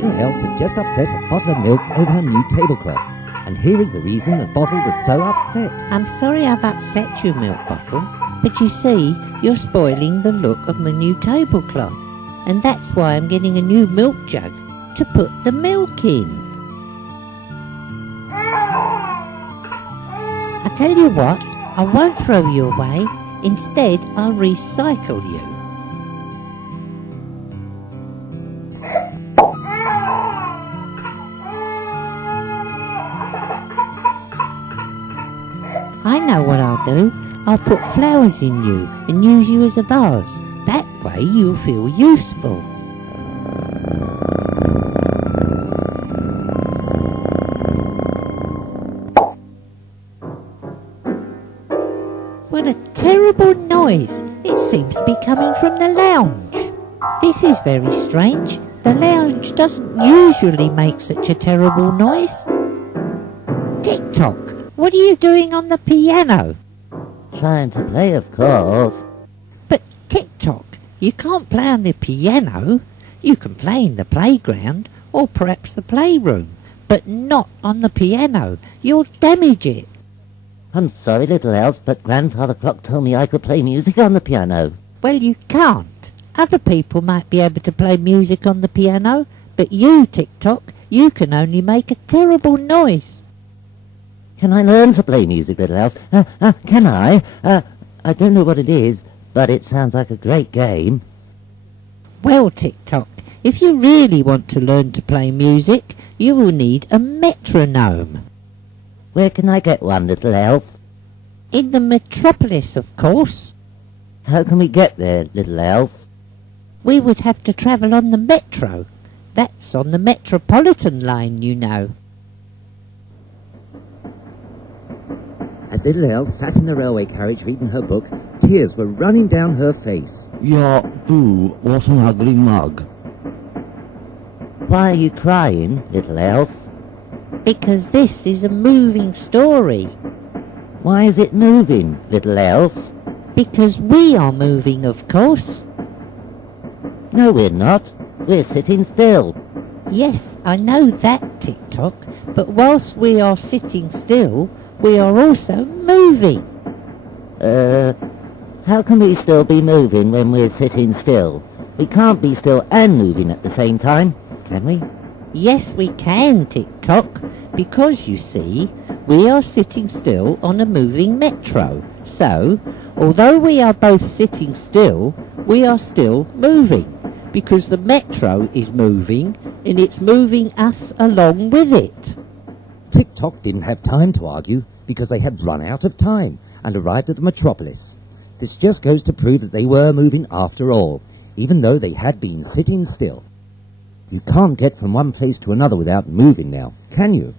Little Else had just upset a bottle of milk over her new tablecloth. And here is the reason the bottle was so upset. I'm sorry I've upset you, Milk Bottle, but you see, you're spoiling the look of my new tablecloth. And that's why I'm getting a new milk jug to put the milk in. I tell you what, I won't throw you away. Instead, I'll recycle you. I know what I'll do. I'll put flowers in you and use you as a vase. That way you'll feel useful. What a terrible noise! It seems to be coming from the lounge. This is very strange. The lounge doesn't usually make such a terrible noise. Tick-tock, what are you doing on the piano? Trying to play, of course. But Tick-tock, you can't play on the piano. You can play in the playground or perhaps the playroom, but not on the piano. You'll damage it. I'm sorry, Little Else, but Grandfather Clock told me I could play music on the piano. Well, you can't. Other people might be able to play music on the piano, but you, Tick-tock, you can only make a terrible noise. Can I learn to play music, Little Else? Can I? I don't know what it is, but it sounds like a great game. Well, Tick-tock, if you really want to learn to play music, you will need a metronome. Where can I get one, Little Else? In the metropolis, of course. How can we get there, Little Else? We would have to travel on the metro. That's on the Metropolitan line, you know. As Little Else sat in the railway carriage reading her book, tears were running down her face. Yeah, boo, what an ugly mug. Why are you crying, Little Else? Because this is a moving story. Why is it moving, Little Else? Because we are moving, of course. No, we're not. We're sitting still. Yes, I know that, Tick-tock, but whilst we are sitting still, we are also moving. How can we still be moving when we're sitting still? We can't be still and moving at the same time, can we? Yes, we can, Tick-tock, because, you see, we are sitting still on a moving metro. So, although we are both sitting still, we are still moving, because the metro is moving, and it's moving us along with it. Tick-tock didn't have time to argue, because they had run out of time and arrived at the metropolis. This just goes to prove that they were moving after all, even though they had been sitting still. You can't get from one place to another without moving now, can you?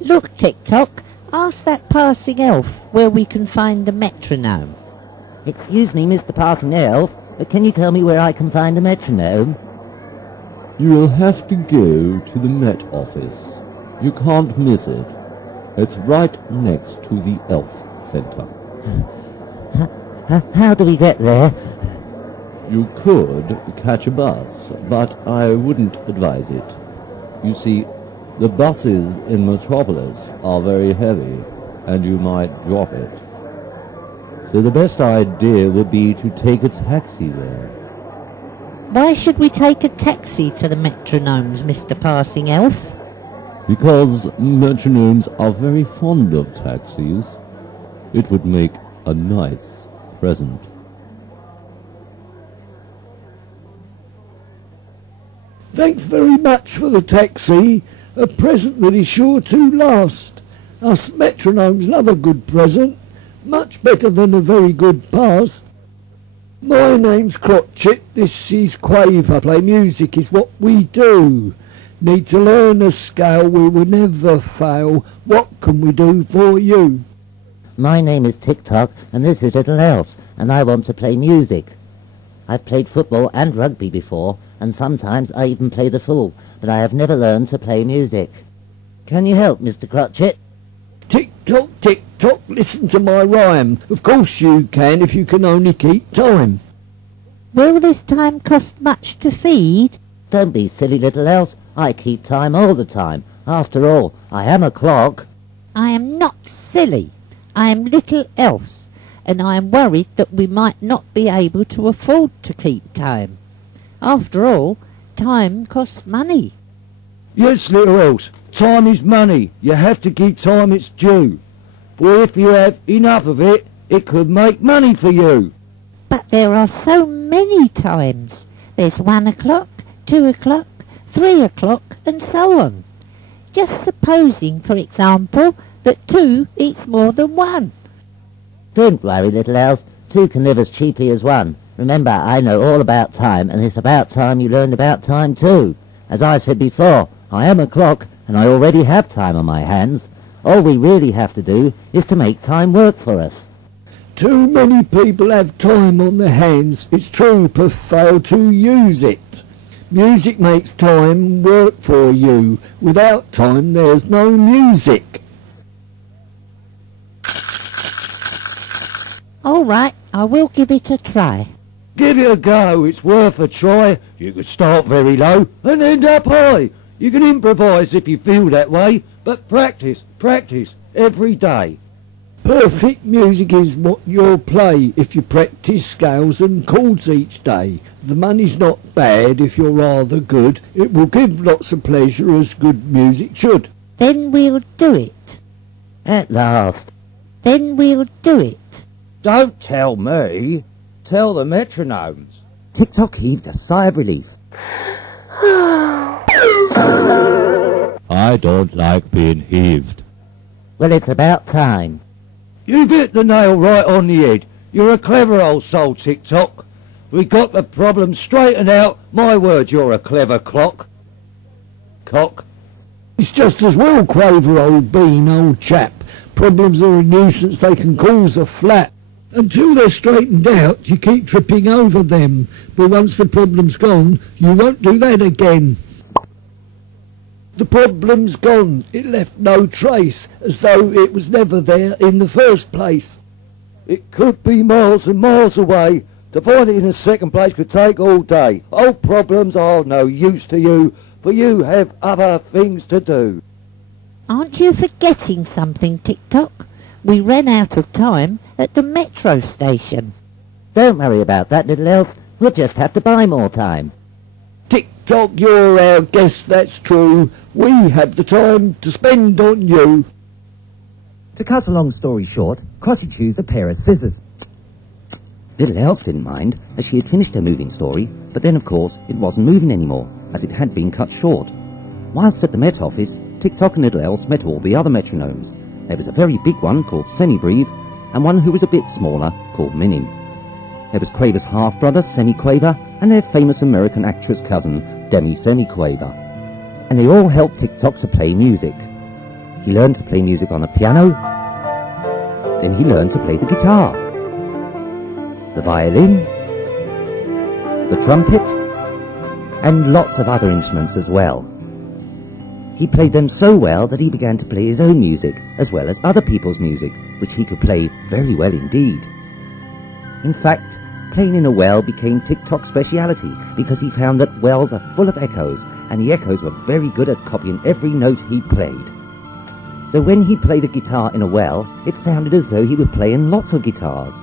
Look, Tick-tock, ask that passing elf where we can find the metronome. Excuse me, Mr. Passing Elf, but can you tell me where I can find a metronome? You will have to go to the Met Office. You can't miss it. It's right next to the Elf Centre. How do we get there? You could catch a bus, but I wouldn't advise it. You see, the buses in Metropolis are very heavy, and you might drop it. So the best idea would be to take a taxi there. Why should we take a taxi to the Metronomes, Mr. Passing Elf? Because metronomes are very fond of taxis. It would make a nice present. Thanks very much for the taxi. A present that is sure to last. Us metronomes love a good present. Much better than a very good pass. My name's Crotchet. This is Quaver. Play music is what we do. Need to learn a scale. We will never fail. What can we do for you? My name is Tick-tock, and this is Little Else, and I want to play music. I've played football and rugby before, and sometimes I even play the fool, but I have never learned to play music. Can you help, Mr. Crotchet? Tick-tock, tick-tock, listen to my rhyme. Of course you can if you can only keep time. Will this time cost much to feed? Don't be silly, little else. I keep time all the time. After all, I am a clock. I am not silly. I am little else, and I am worried that we might not be able to afford to keep time. After all, time costs money. Yes, little else, time is money. You have to give time its due. For if you have enough of it, it could make money for you. But there are so many times. There's 1 o'clock, 2 o'clock, 3 o'clock, and so on. Just supposing, for example, that 2 eats more than 1. Don't worry, little else. 2 can live as cheaply as 1. Remember, I know all about time, and it's about time you learned about time too. As I said before, I am a clock, and I already have time on my hands. All we really have to do is to make time work for us. Too many people have time on their hands, it's true, but fail to use it. Music makes time work for you. Without time, there's no music. All right, I will give it a try. Give it a go, it's worth a try. You could start very low and end up high. You can improvise if you feel that way, but practice every day. Perfect music is what you'll play if you practice scales and chords each day. The money's not bad if you're rather good. It will give lots of pleasure as good music should. Then we'll do it. At last. Then we'll do it. Don't tell me. Tell the Metrognomes. Tick-tock heaved a sigh of relief. I don't like being heaved. Well, it's about time. You've hit the nail right on the head. You're a clever old soul, tick-tock. We got the problem straightened out. My word, you're a clever clock. Cock. It's just as well, quaver, old bean, old chap. Problems are a nuisance, they can cause a flat. Until they're straightened out, you keep tripping over them. But once the problem's gone, you won't do that again. The problem's gone. It left no trace, as though it was never there in the first place. It could be miles and miles away. To find it in the second place could take all day. Old problems are no use to you, for you have other things to do. Aren't you forgetting something, Tick-tock? We ran out of time at the metro station. Don't worry about that, little elf. We'll just have to buy more time. Tick-tock, you're our guest, that's true. We have the time to spend on you. To cut a long story short, Crotty chose a pair of scissors. Little Else didn't mind, as she had finished her moving story, but then, of course, it wasn't moving anymore, as it had been cut short. Whilst at the Met Office, Tick-tock and Little Else met all the other Metrognomes. There was a very big one called Semi-Breve, and one who was a bit smaller called Minim. There was Quaver's half-brother, Semi-Quaver, and their famous American actress cousin, Demi-Semi-Quaver. And they all helped Tick-tock to play music. He learned to play music on the piano, then he learned to play the guitar, the violin, the trumpet, and lots of other instruments as well. He played them so well that he began to play his own music, as well as other people's music, which he could play very well indeed. In fact, playing in a well became Tick-tock's speciality, because he found that wells are full of echoes, and the echoes were very good at copying every note he played. So when he played a guitar in a well, it sounded as though he were playing lots of guitars.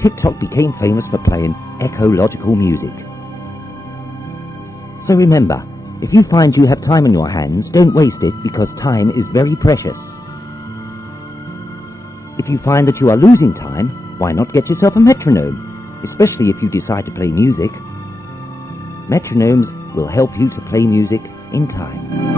Tick-tock became famous for playing echological music. So remember, if you find you have time on your hands, don't waste it, because time is very precious. If you find that you are losing time, why not get yourself a metronome, especially if you decide to play music. Metronomes will help you to play music in time.